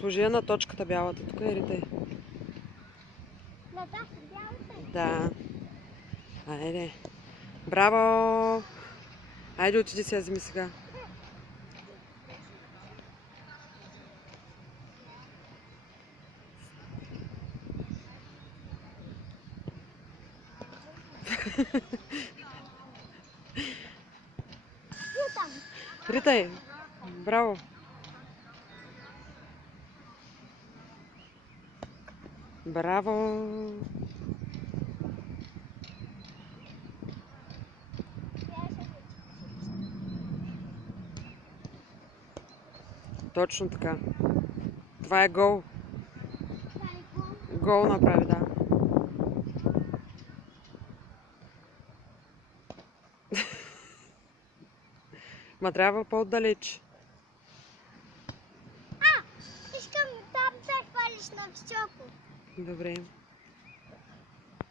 Сложи я на точката бялата. Тук е Ритай. На тази бялата? Да. Айде. Браво! Айде отиди си, я вземи сега. Ритай! Браво! Браво! Точно така. Това е гол. Гол направи, да. Ма трябва по-отдалеч. Искам там да хвалиш на високо. Добре.